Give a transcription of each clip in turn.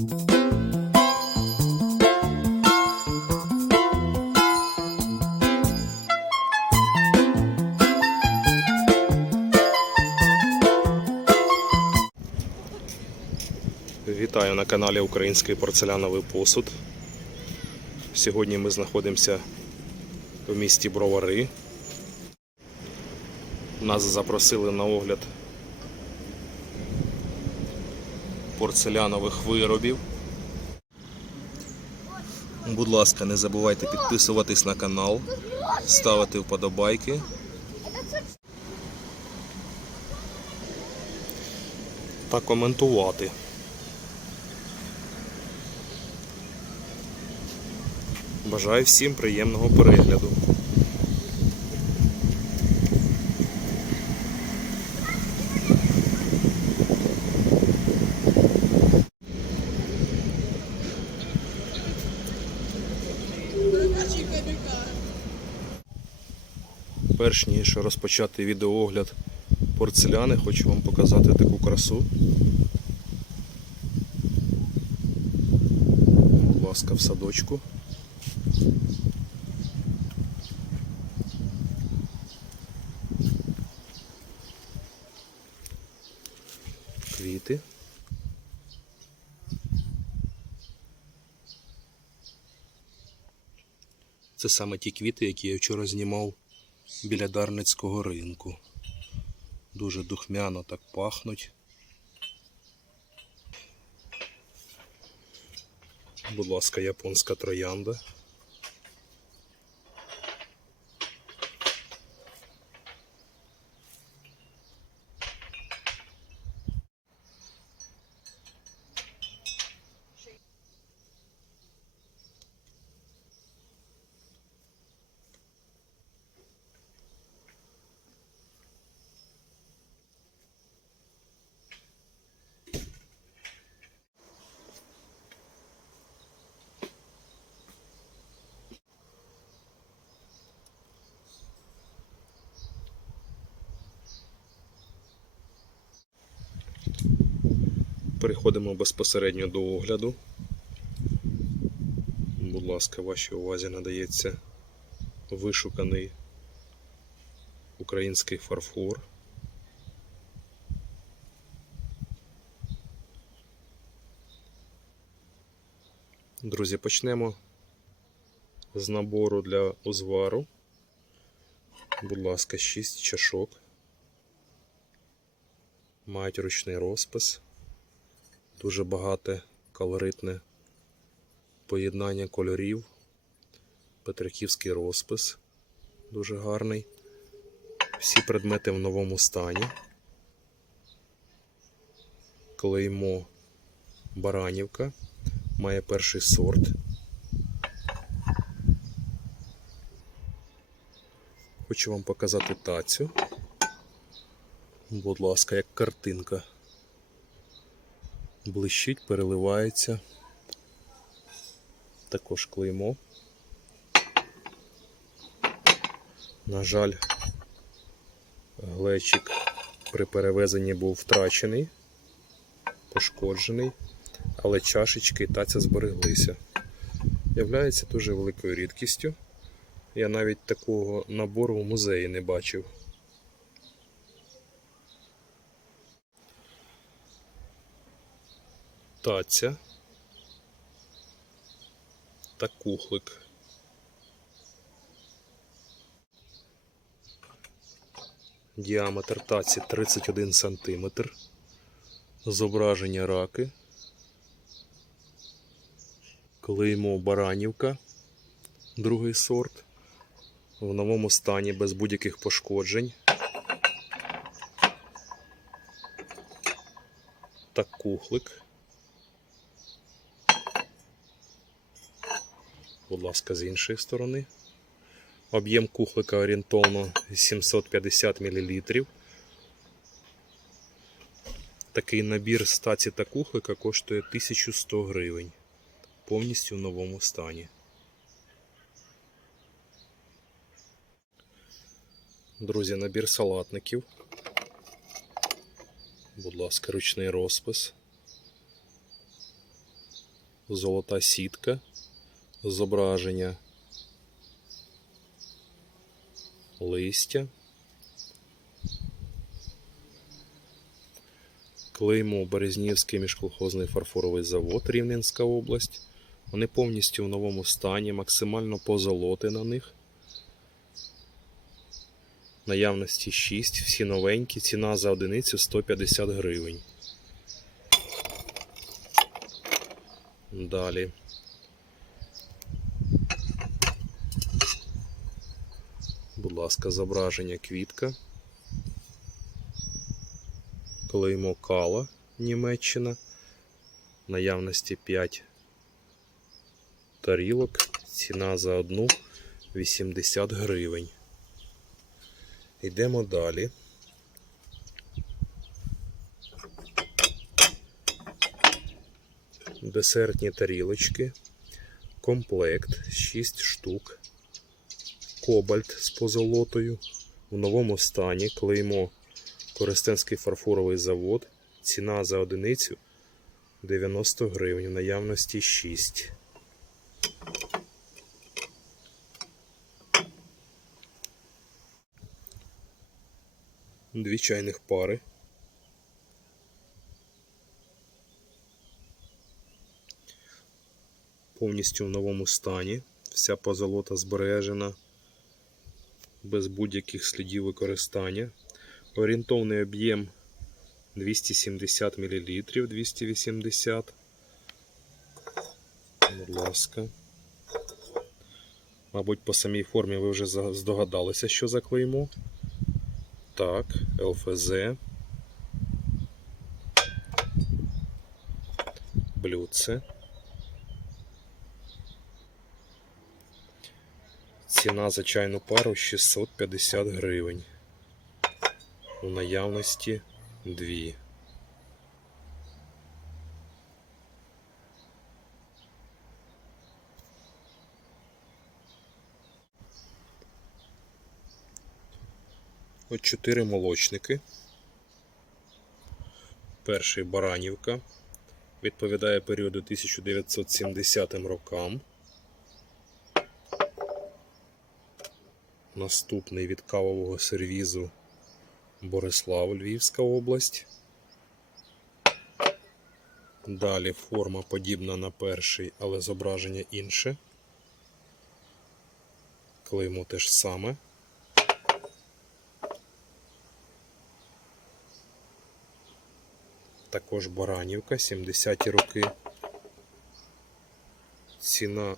Вітаю на каналі Український порцеляновий посуд. Сьогодні ми знаходимося в місті Бровари. Нас запросили на огляд порцелянових виробів. Будь ласка, не забувайте підписуватись на канал, ставити вподобайки. Та коментувати. Бажаю всім приємного перегляду. Перш ніж розпочати відеоогляд порцеляни, хочу вам показати таку красу. Будь ласка, в садочку. квіти. Це саме ті квіти, які я вчора знімав біля Дарницького ринку. Дуже духмяно так пахнуть. Будь ласка, японська троянда. Переходимо безпосередньо до огляду. Будь ласка, вашій увазі надається вишуканий український фарфор. Друзі, почнемо з набору для узвару. Будь ласка, 6 чашок. Мають ручний розпис. Дуже багате колоритне поєднання кольорів. Петриківський розпис. Дуже гарний. Всі предмети в новому стані. Клеймо Баранівка. Має перший сорт. Хочу вам показати тацю. Будь ласка, як картинка. Блищить, переливається. Також клеймо. На жаль, глечик при перевезенні був втрачений, пошкоджений, але чашечки і таця збереглися. Являється дуже великою рідкістю. Я навіть такого набору в музеї не бачив. Таця та кухлик. Діаметр таці 31 см. Зображення раки. Клеймо Баранівка, другий сорт. В новому стані без будь-яких пошкоджень. Та кухлик. Будь ласка, з іншої сторони. Об'єм кухлика орієнтовно 750 мл. Такий набір стаці та кухлика коштує 1100 гривень. Повністю в новому стані. Друзі, набір салатників. Будь ласка, ручний розпис. золота сітка, зображення листя. Клеймо Березнівський міжколхозний фарфоровий завод Рівненська область. Вони повністю в новому стані, максимально позолоти на них. Наявності 6, всі новенькі, ціна за одиницю 150 гривень. Далі. Будь ласка, зображення квітка. Клеймо Кала, Німеччина. Наявності 5 тарілок. Ціна за одну 80 гривень. Йдемо далі. Десертні тарілочки. Комплект 6 штук. Кобальт з позолотою. В новому стані клеймо Коростенський фарфоровий завод. Ціна за одиницю 90 гривень. В наявності 6. Дві чайних пари. Повністю в новому стані. Вся позолота збережена без будь-яких слідів використання. Орієнтовний об'єм 270 мл, 280. Будь ласка. Мабуть, по самій формі ви вже здогадалися, що за клеймо. Так, ЛФЗ. Блюдце. Ціна за чайну пару 650 гривень. У наявності дві. От чотири молочники. Перший Баранівка. Відповідає періоду 1970 рокам. Наступний від кавового сервізу Борислав, Львівська область. Далі форма подібна на перший, але зображення інше. Клеймо те ж саме. Також Баранівка, 70-ті роки. Ціна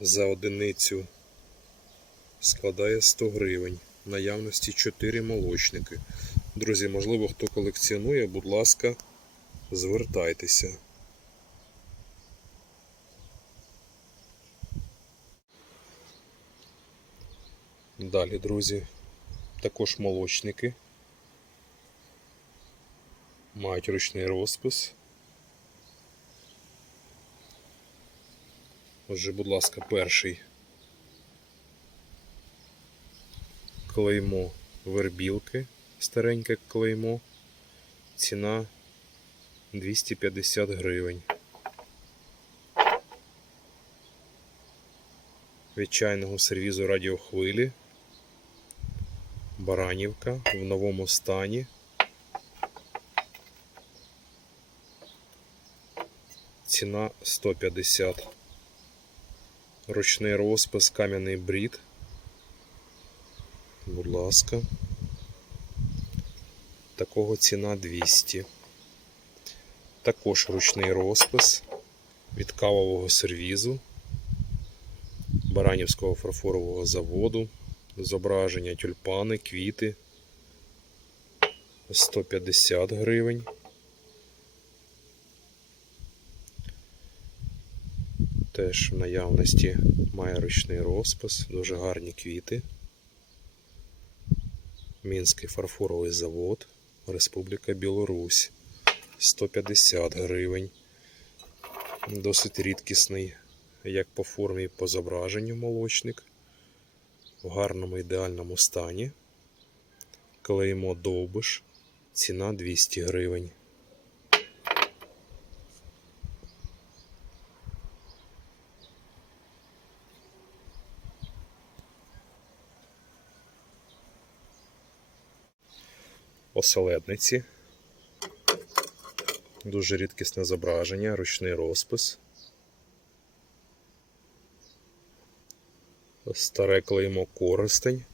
за одиницю складає 100 гривень. В Наявності 4 молочники. Друзі, можливо, хто колекціонує, будь ласка, звертайтеся. Далі, друзі, також молочники. Мають ручний розпис. Отже, будь ласка, перший клеймо вербілки, стареньке клеймо. Ціна 250 гривень. Від чайного сервізу радіохвилі. Баранівка в новому стані. Ціна 150. Ручний розпис, кам'яний брід. Будь ласка. Такого ціна 200. Також ручний розпис від кавового сервізу Баранівського фарфорового заводу. Зображення тюльпани, квіти 150 гривень. Теж в наявності має ручний розпис, дуже гарні квіти. Мінський фарфоровий завод, Республіка Білорусь. 150 гривень. Досить рідкісний, як по формі, по зображенню молочник. В гарному ідеальному стані. Клеймо довбиш. Ціна 200 гривень. Оселедниці. Дуже рідкісне зображення, ручний розпис. Старе клеймо користень.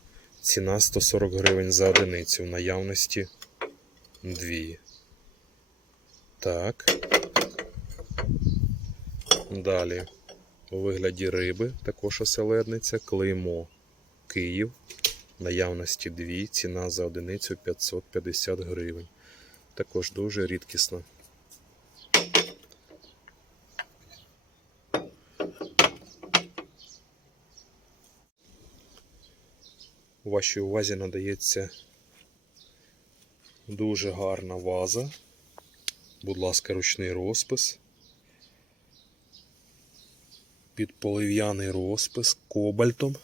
Ціна 140 гривень за одиницю. В наявності дві. Так. Далі. У вигляді риби також оселедниця. Клеймо Київ. Наявності дві. Ціна за одиницю 550 гривень. Також дуже рідкісна. У вашій увазі надається дуже гарна ваза. Будь ласка, ручний розпис. Під полив'яний розпис кобальтом.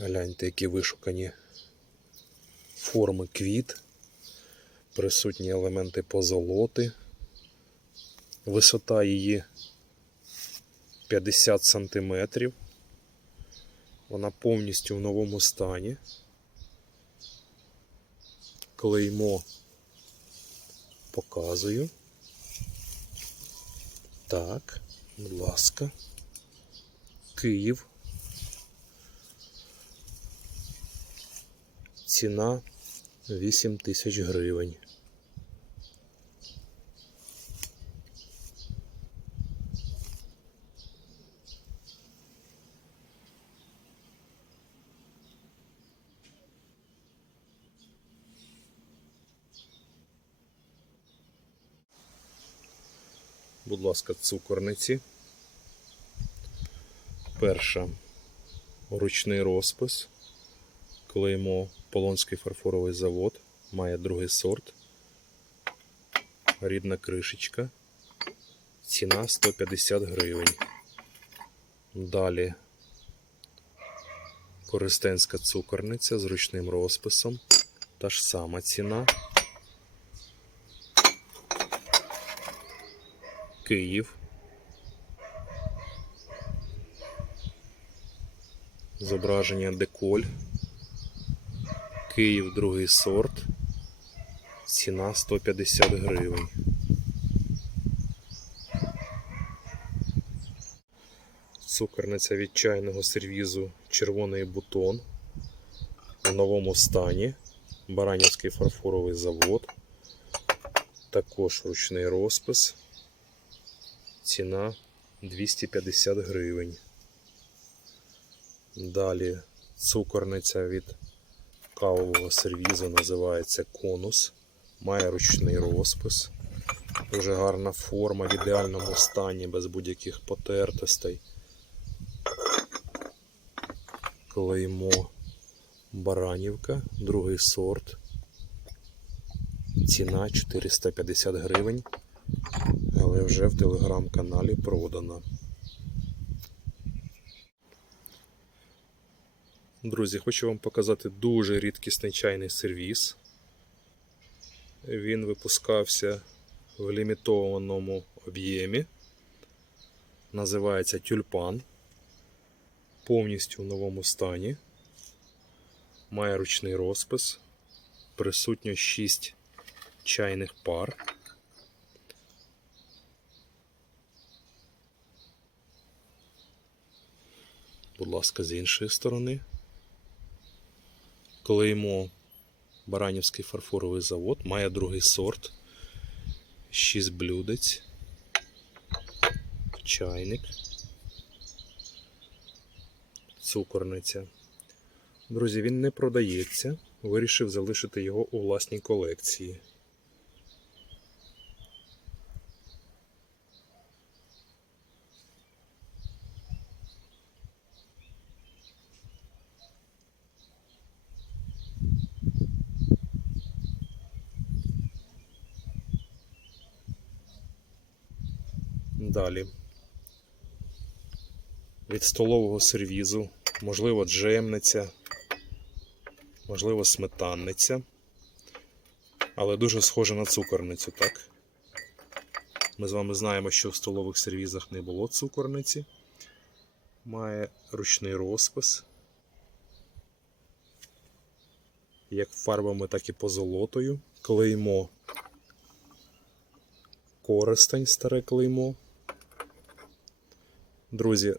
Гляньте, які вишукані форми квіт, присутні елементи позолоти. Висота її 50 сантиметрів. Вона повністю в новому стані. Клеймо показую. Так, будь ласка. Київ. Ціна 8 тисяч гривень. Будь ласка, цукорниці. Перша ручний розпис. Клеймо Полонський фарфоровий завод. Має другий сорт. Рідна кришечка. Ціна 150 гривень. Далі Користенська цукорниця з ручним розписом. Та ж сама ціна. Київ. Зображення деколь. Київ другий сорт. Ціна 150 гривень. Цукерниця від чайного сервізу Червоний бутон. У новому стані. Баранівський фарфоровий завод. Також ручний розпис. Ціна 250 гривень. Далі цукорниця від кавового сервізу називається конус. Має ручний розпис. Дуже гарна форма в ідеальному стані, без будь-яких потертостей. Клеймо Баранівка, другий сорт. Ціна 450 гривень але вже в телеграм-каналі продано. Друзі, хочу вам показати дуже рідкісний чайний сервіс. Він випускався в лімітованому об'ємі. Називається тюльпан. Повністю в новому стані. Має ручний розпис. Присутньо 6 чайних пар. будь ласка, з іншої сторони. Клеймо Баранівський фарфоровий завод, має другий сорт, 6 блюдець, чайник, цукорниця. Друзі, він не продається, вирішив залишити його у власній колекції. Далі. Від столового сервізу, можливо, джемниця, можливо, сметанниця. Але дуже схоже на цукорницю, так? Ми з вами знаємо, що в столових сервізах не було цукорниці. Має ручний розпис. як фарбами, так і позолотою. Клеймо. Користень, старе клеймо. Друзі,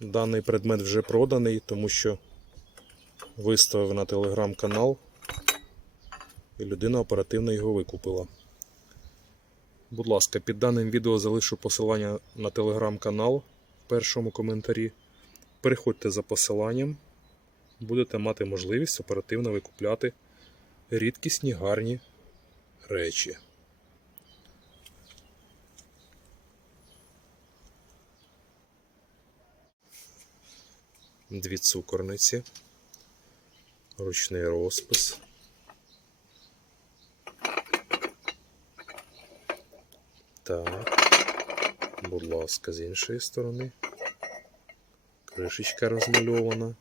даний предмет вже проданий, тому що виставив на телеграм-канал, і людина оперативно його викупила. Будь ласка, під даним відео залишу посилання на телеграм-канал в першому коментарі. Переходьте за посиланням, будете мати можливість оперативно викупляти рідкісні гарні речі. Дві цукорниці, ручний розпис. Так, будь ласка, з іншої сторони. Кришечка розмальована.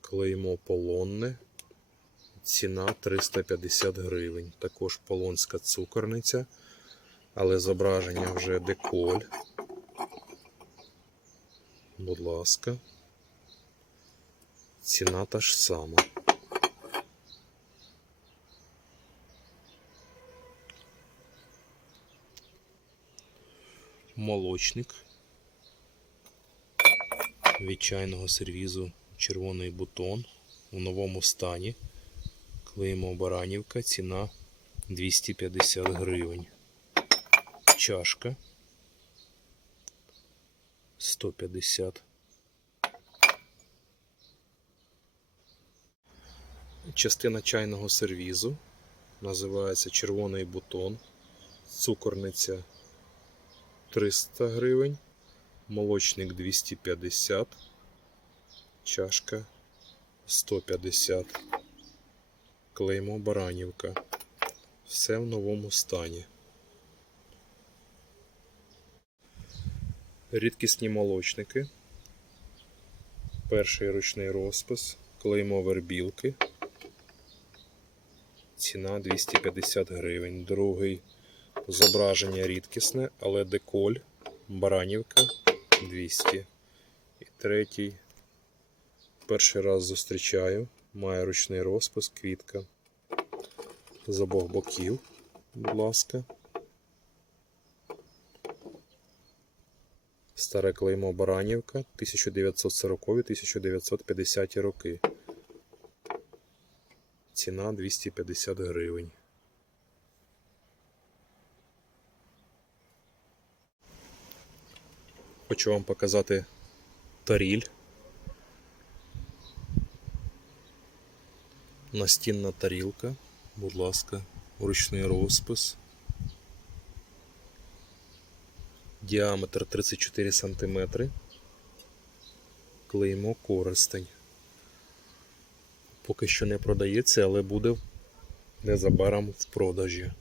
Клеймо полонне. Ціна 350 гривень. Також полонська цукорниця, але зображення вже деколь. Будь ласка. Ціна та ж сама. Молочник від чайного сервізу червоний бутон у новому стані. Клеймо Баранівка, ціна 250 гривень. Чашка 150. Частина чайного сервізу називається червоний бутон. Цукорниця 300 гривень, молочник 250, чашка 150, клеймо Баранівка. Все в новому стані. Рідкісні молочники. Перший ручний розпис, клеймо вербілки. Ціна 250 гривень. Другий зображення рідкісне, але деколь, Баранівка 200. І третій. Перший раз зустрічаю. Має ручний розпис, квітка. З обох боків, будь ласка. Старе клеймо Баранівка 1940-1950 роки. Ціна 250 гривень. Хочу вам показати таріль. Настінна тарілка, будь ласка, ручний розпис. Діаметр 34 см. Клеймо користень. Поки що не продається, але буде незабаром в продажі.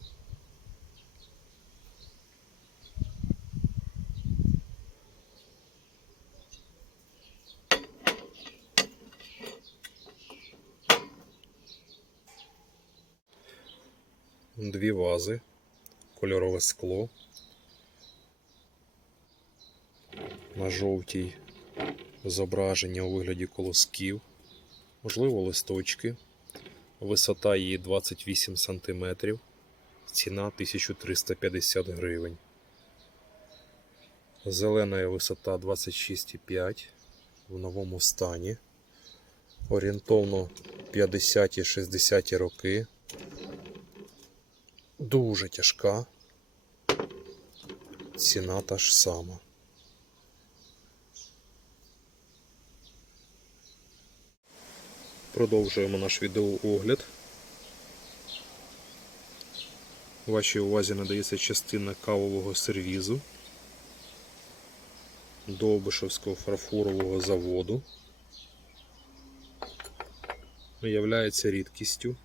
Дві вази, кольорове скло. На жовтій зображення у вигляді колосків, можливо, листочки. Висота її 28 см, ціна 1350 гривень. Зелена висота 26,5 в новому стані. Орієнтовно 50-60 роки. Дуже тяжка. Ціна та ж сама. Продовжуємо наш відеоогляд. Вашій увазі надається частина кавового сервізу Довбишевського фарфорового заводу. Являється рідкістю.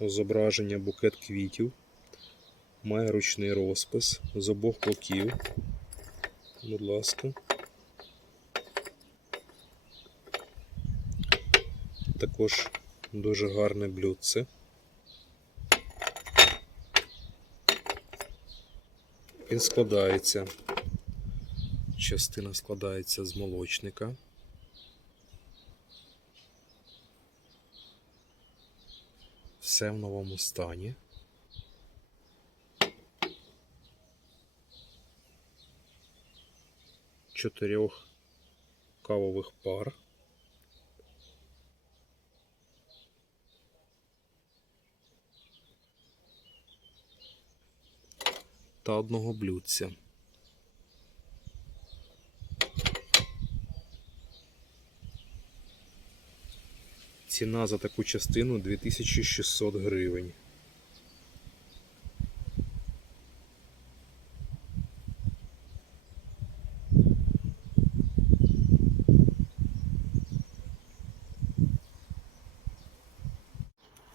Зображення букет квітів. Має ручний розпис з обох боків. Будь ласка. також дуже гарне блюдце. Він складається, частина складається з молочника. Все в новому стані. Чотирьох кавових пар. Та одного блюдця. Ціна за таку частину 2600 гривень.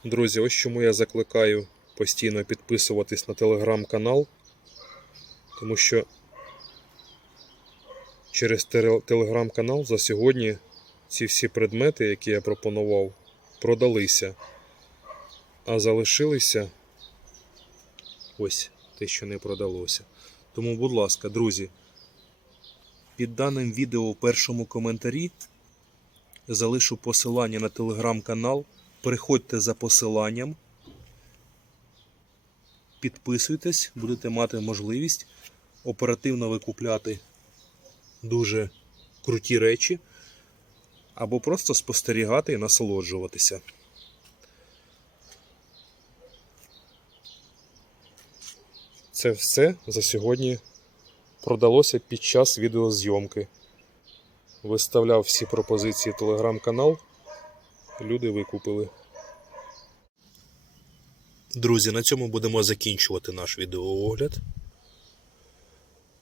Друзі, ось чому я закликаю постійно підписуватись на телеграм-канал, тому що через телеграм-канал за сьогодні ці всі предмети, які я пропонував, продалися. А залишилися ось те, що не продалося. Тому, будь ласка, друзі, під даним відео у першому коментарі залишу посилання на телеграм-канал. Переходьте за посиланням, підписуйтесь, будете мати можливість оперативно викупляти дуже круті речі або просто спостерігати і насолоджуватися. Це все за сьогодні продалося під час відеозйомки. Виставляв всі пропозиції телеграм-канал. Люди викупили. Друзі, на цьому будемо закінчувати наш відеоогляд.